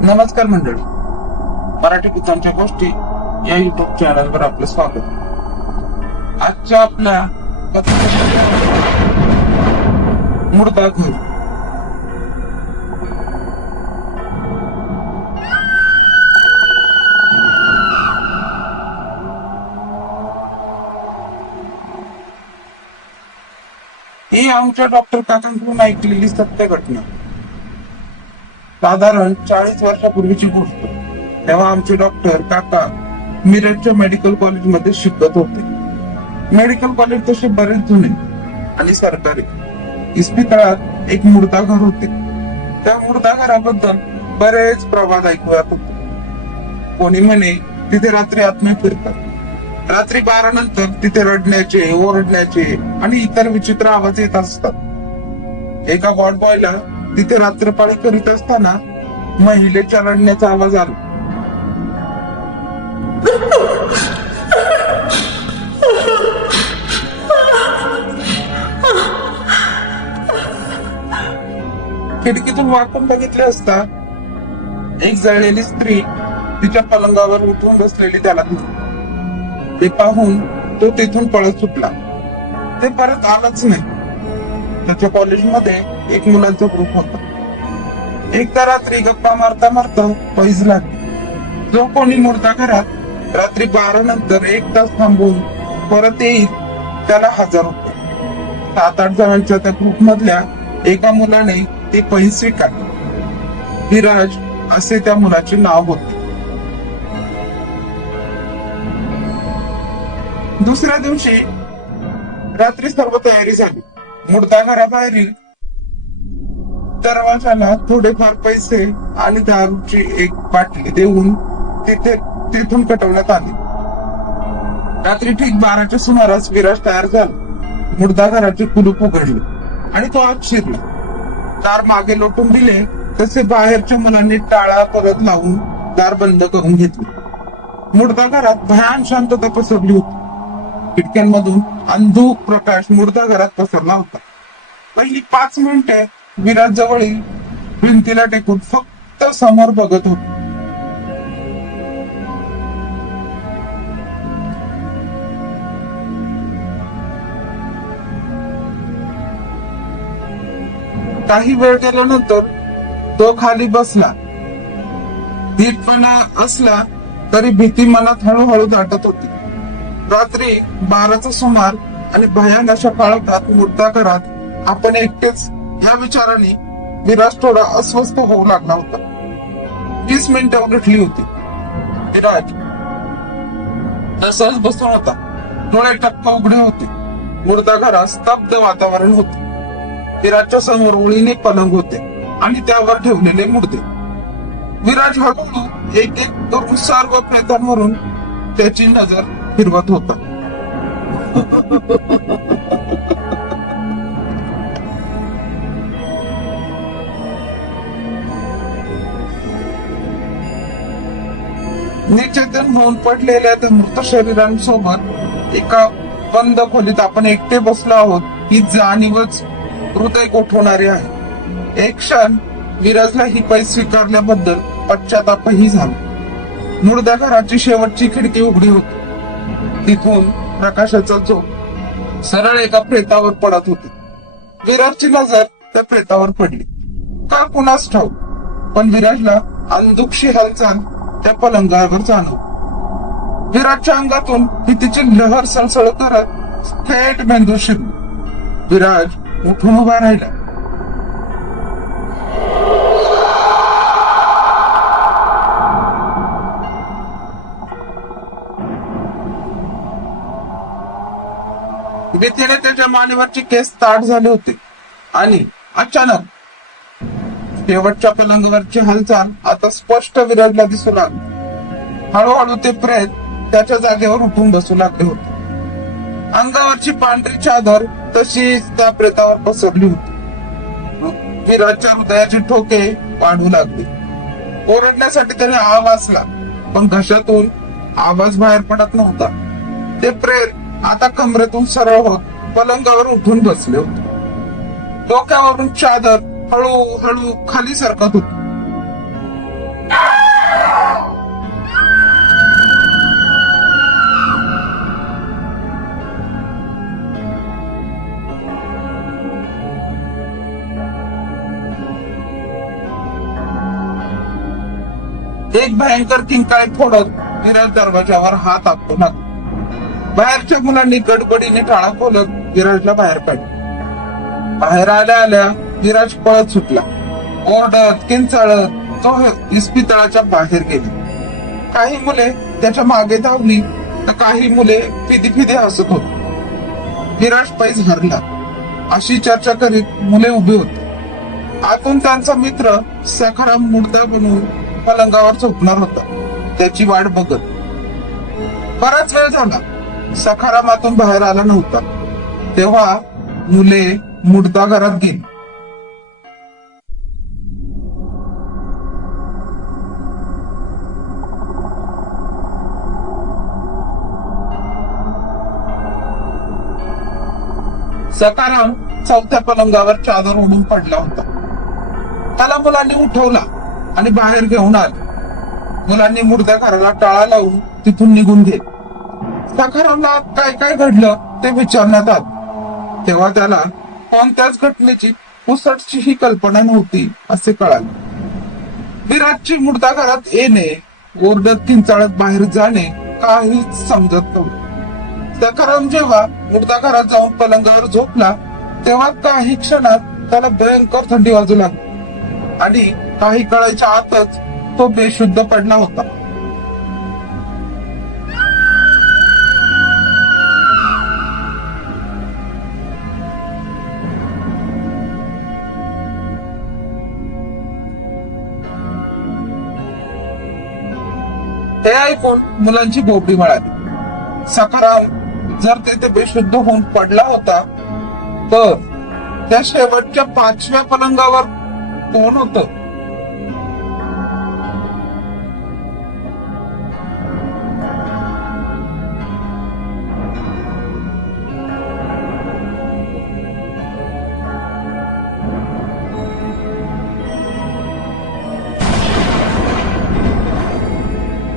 नमस्कार मंडळी, मराठी गीतांच्या गोष्टी या युट्यूब चॅनलवर आपलं स्वागत. आजच्या आपल्या मुर्दा घर. ही आमच्या डॉक्टर काकांकडून ऐकलेली सत्य घटना. साधारण 40 वर्षापूर्वीची गोष्ट. तेव्हा आमचे डॉक्टर काका मिरजच्या मेडिकल कॉलेजमध्ये शिकत होते. मेडिकल कॉलेज तसे बरेच जुने आणि सरकारी. इस्पितळात एक मुर्दा घर होते. त्या मुर्दा घराबद्दल बरेच प्रवाद ऐकू येत होते. कोणी म्हणे तिथे रात्री आत्मे फिरतात. रात्री 12 नंतर तिथे रडण्याचे, ओरडण्याचे आणि इतर विचित्र आवाज येत असतात. एका वॉर्ड बॉयला तिथे रात्रपाळी करीत असताना महिलेच्या रडण्याचा आवाज आला. खिडकीतून वाकून बघितले असता एक जळलेली स्त्री तिच्या पलंगावर उठून बसलेली त्याला दिसली. ते पाहून तो तिथून पळत सुटला. ते परत आलाच नाही. त्याच्या कॉलेजमध्ये एक मुलांचा ग्रुप होता. एकदा रात्री गप्पा मारता मारता पैज लागली. जो कोणी मुर्दा घरात रात्री 12 नंतर 1 तास थांबून परत येईल त्याला 1000 रुपये. 7-8 जणांच्या त्या ग्रुप मधल्या एका मुलाने ते पैसे स्वीकारले. विराज असे त्या मुलाचे नाव होते. दुसऱ्या दिवशी रात्री सर्व तयारी झाली. मुर्दा घराबाहेरील दरवाजाला थोडेफार पैसे आणि दारूची एक बाटली देऊन तिथून कटवण्यात आले. रात्री ठीक 12च्या सुमारास विराज तयार झाला. मुर्दा घराचे कुलूप उघडले आणि तो आत शिरला. दार मागे लोटून दिले तसे बाहेरच्या मुलांनी टाळा परत लावून दार बंद करून घेतले. मुर्दा घरात भयान शांतता पसरली होती. खिडक्यांमधून अंधुक प्रकाश मुर्दा घरात पसरला होता. पहिली 5 मिनिटे विराज जवळील भिंतीला टेकून फक्त समोर बघत होता. काही वेळ गेल्यानंतर तो खाली बसला. धीटपणा असला तरी भीती मनात हळूहळू दाटत होती. रात्री 12चा सुमार आणि भयान अशा काळोखात मुर्दा घरात आपण एकटेच या विचाराने विराज थोडा अस्वस्थ होऊ लागला होता. 20 मिनिटं उलटली होती. विराज तसाच बसून होता. डोळे टप्पा उघडे होते. मुर्दा घरात स्तब्ध वातावरण होते. विराजच्या समोर ओळीने पलंग होते आणि त्यावर ठेवलेले मुर्दे. विराज हळूहळू एक करून सर्व प्रेतांवरून त्याची नजर फिरवत होता. निचेतन होऊन पडलेल्या त्या मृत शरीरांसोबत एका बंद खोलीत आपण एकटे बसलो आहोत ही जाणीवच हृदय गोठवणारी आहे. एक क्षण विराजला ही पैस स्वीकारल्याबद्दल पश्चातापही झाला. मुर्दा घराची शेवटची खिडकी उघडी होती. तिथून प्रकाशाचा झोत सरळ एका प्रेतावर पडत होती. विराजची नजर त्या प्रेतावर पडली. का कुणास ठाऊक, पण विराजला अंधुकशी हालचाल त्या पलंगावर जाणवली. विराजच्या अंगातून भीतीची लहर सळसळ करत थेट मेंदू शिरली. विराज उठून उभा राहिला. भीतीने त्याच्या मानेवरचे केस ताठ झाले होते आणि अचानक शेवटच्या पलंगावरची हालचाल आता स्पष्ट विराजला दिसू लागली. हळूहळू ते प्रेत त्याच्या जागेवर उठून बसू लागले होते. अंगावरची पांढरी चादर तशीच त्या प्रेतावर पसरली होती. विराजच्या हृदयाचे ठोके वाढू लागले. ओरडण्यासाठी त्याने आवाजला पण घशातून आवाज बाहेर पडत नव्हता. ते प्रेत आता कमरेतून सरळ होत पलंगावर उठून बसले होते. डोक्यावरून चादर हळूहळू खाली सरकत होती. एक भयंकर किंकाळी फोडत विराज दरवाजावर हात आपटू लागला. बाहेरच्या मुलांनी गडबडीने टाळा खोलत विराजला बाहेर काढले. बाहेर आल्या आल्या विराज पळत सुटला. ओरडत किंचाळत तो इस्पितळाच्या बाहेर गेले. काही मुले त्याच्या मागे धावली तर काही मुले फिदी फिदी हसत होती. विराज पैज हरला अशी चर्चा करीत मुले उभी होती. आतून त्यांचा मित्र सखाराम मुर्दा बनवून पलंगावर झोपणार होता, त्याची वाट बघत. बराच वेळ झाला सखारामातून बाहेर आला नव्हता. तेव्हा मुले मुर्दा घरात गेली. सखाराम चौथ्या पलंगावर चादर ओढून पडला होता. त्याला मुलांनी उठवला आणि बाहेर घेऊन आले. मुलांनी मुर्द्या घराला टाळा लावून तिथून निघून गेले. सखारामला काय काय घडलं ते विचारण्यात आलं. तेव्हा त्याला कोणत्याच घटनेची पुसटचीही कल्पना नव्हती असे कळाले. विराजची मुर्दा घरात येणे, ओरडत किंचाळत बाहेर जाणे काहीच समजत नव्हते. सखाराम जेव्हा मुर्दा घरात जाऊन पलंगावर झोपला तेव्हा काही क्षणात त्याला भयंकर थंडी वाजू लागली आणि काही काळाच्या आतच तो बेशुद्ध पडला होता. हे ऐकून मुलांची बोबडी मिळाली. सखाराम जर तेथे बेशुद्ध होऊन पडला होता तर त्या शेवटच्या 5व्या पलंगावर कोण होत?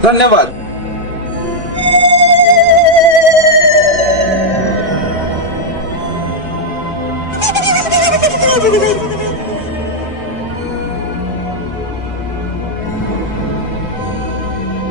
धन्यवाद.